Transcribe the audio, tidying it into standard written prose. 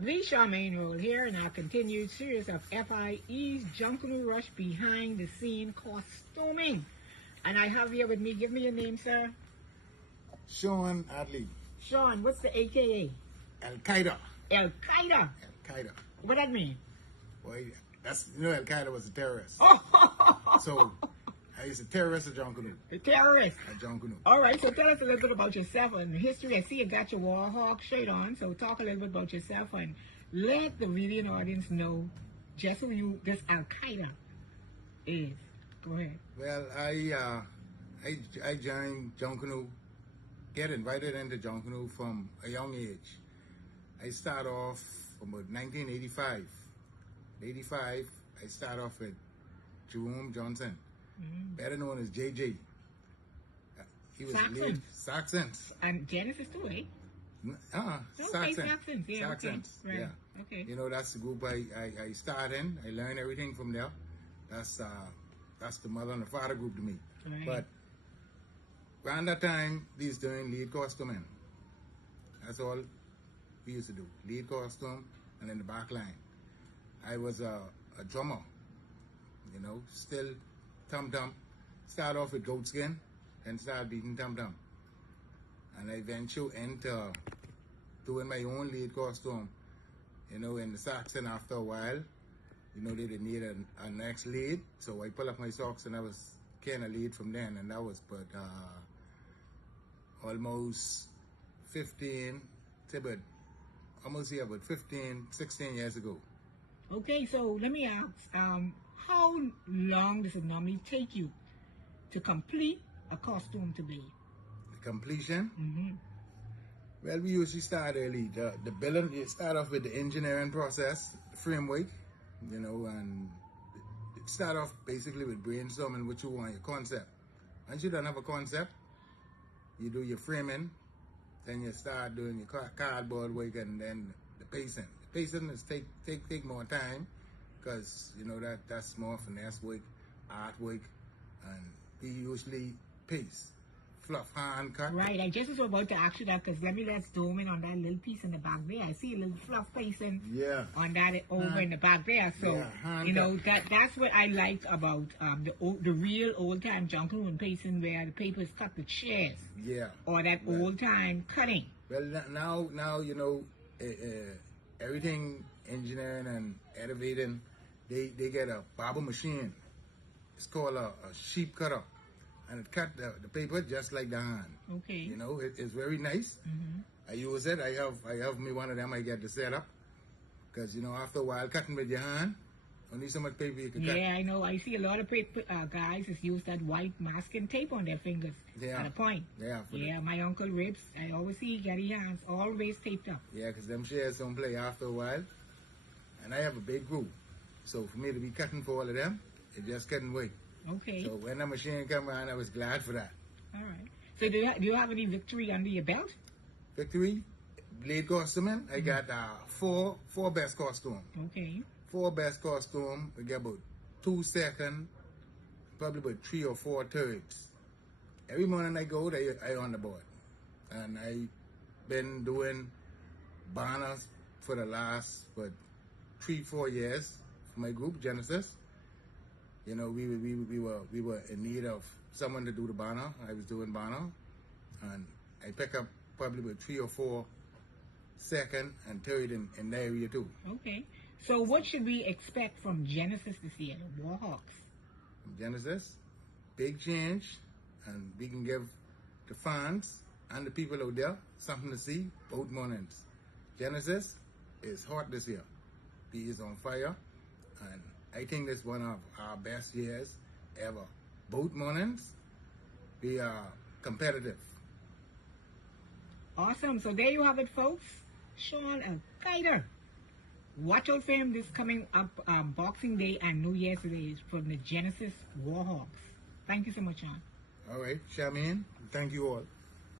The Charmaine Roll here in our continued series of F.I.E Junkanoo Rush Behind the Scene Costuming. And I have here with me, give me your name, sir. Sean Adderley. Sean, what's the AKA? Al-Qaeda. Al-Qaeda. Al-Qaeda. What that mean? Well, that's, Al-Qaeda was a terrorist. Oh! So, he's a terrorist at Junkanoo. A terrorist. At Junkanoo. All right, so tell us a little bit about yourself and history. I see you got your Warhawk shirt on, so talk a little bit about yourself and let the viewing audience know just who this Al-Qaeda is. Go ahead. Well, I joined Junkanoo, get invited into Junkanoo from a young age. I start off from about 1985. 85, I start off with Jerome Johnson, better known as JJ. He was Saxon. Saxon. And Genesis too, eh? Saxon. Saxons. Yeah, Saxons. okay. Right. Yeah. Okay. You know, that's the group I started in. I learned everything from there. That's the mother and the father group to me. Right. But around that time, we used doing lead costuming. That's all we used to do. Lead costume and in the back line. I was a drummer, you know, still tum-tum. Start off with goat skin and start beating tum-tum. And I venture into doing my own lead costume, you know, in the Saxon after a while. You know, they didn't need a next lead, so I pull up my socks and I was kind of lead from then, and that was almost 15, about 15, 16 years ago. Okay, so let me ask, how long does it normally take you to complete a costume to be? The completion? Well, we usually start early. The building, you start off with the engineering process, the framework, you know, and start off basically with brainstorming what you want, your concept. Once you don't have a concept, you do your framing, then you start doing your cardboard work, and then the pacing. The pacing is take more time, because you know that's more finesse work, artwork, and we usually pace. Fluff hand cut. Right, I just was about to ask you that, because let's zoom in on that little piece in the back there. I see a little fluff pacing on that over in the back there. So, you know, that's what I like about the real old-time Junkanoo and pacing, where the paper is cut with chairs. Yeah. Or that old-time cutting. Well, now you know, everything engineering and elevating, they get a barber machine. It's called a sheep cutter. And it cut the paper just like the hand. Okay. You know, it's very nice. I use it. I have me one of them. I get the setup, because you know, after a while cutting with your hand, only so much paper you can cut. Yeah, I know. I see a lot of guys just use that white masking tape on their fingers at a point. Yeah. My uncle Ribs, I always see Gary hands always taped up. Yeah, because them shares don't play after a while. And I have a big group, so for me to be cutting for all of them, it just couldn't wait. Okay. So when the machine came around, I was glad for that. All right. So do you have any victory under your belt? Victory, blade costuming. I got four best costume. Okay. 4 best costume. We get about 2 second, probably about 3 or 4 thirds. Every morning I go, I on the board, and I been doing banners for the last 3-4 years for my group Genesis. You know, we were in need of someone to do the banner. I was doing banner, and I pick up probably about 3 or 4 second and third in the area too. Okay. So what should we expect from Genesis this year, the Warhawks? Genesis, big change, and we can give the fans and the people out there something to see both mornings. Genesis is hot this year. He is on fire, and I think this is one of our best years ever. Both mornings, we are competitive. Awesome. So there you have it, folks. Sean Al-Qaeda. Watch out for him this coming up Boxing Day and New Year's Day from the Genesis Warhawks. Thank you so much, Sean. All right, Charmaine, thank you all.